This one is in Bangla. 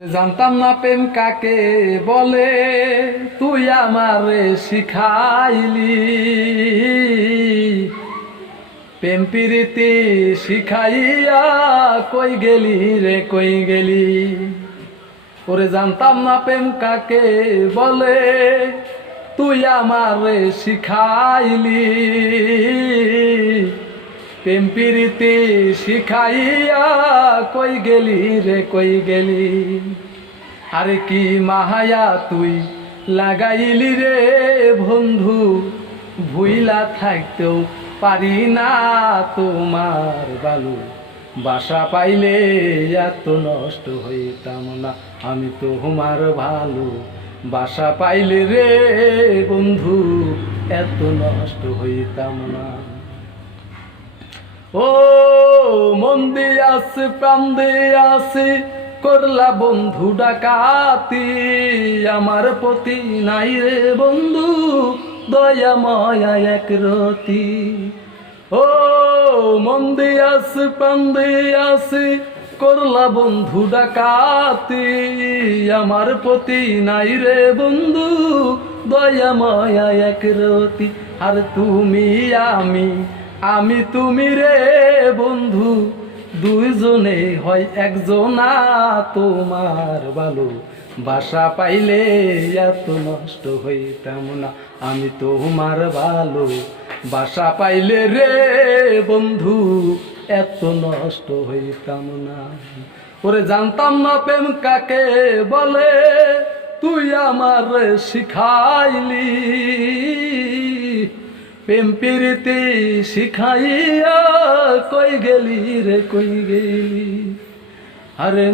জানতাম না প্রেম কাকে বলে, তুই আমারে শিখাইলি। প্রেম প্রীতি শিখাইয়া কই গেলি রে কই গেলি। ওরে জানতাম না প্রেম কাকে বলে, তুই আমারে শিখাইলি। প্রেম প্রীতি শিখাইয়া কই গেলি রে কই গেলি। আরে কি মাহায়া তুই লাগাইলি রে বন্ধু, ভুইলা থাকতেও পারি না তোমার বালু। বাসা পাইলে এত নষ্ট হইতাম না, আমি তোমার ভালো বাসা পাইলে রে বন্ধু এত নষ্ট হইতাম না। ও মন দিয়াছে প্রাণ দিয়াছে, করলা বন্ধু ডাকাতি। আমার প্রতি নাই রে বন্ধু দয়া মায়া এক রতি। ও মন দিয়াছে প্রাণ দিয়াছে, করলা বন্ধু ডাকাতি। আমার প্রতি নাই রে বন্ধু দয়া মায়া এক রতি। আর তুমি আমি তুমি রে বন্ধু, দুইজনে হয় একজনা তোমার ভালো বাসা পাইলে এত নষ্ট হইতাম না, আমি তোমার ভালো বাসা পাইলে রে বন্ধু এত নষ্ট হইতাম না। ওরে জানতাম না প্রেম কাকে বলে, তুই আমার শিখাইলি। প্রেম প্রীতি শিখাইয়া কই গেলি রে কই গেলি। আরে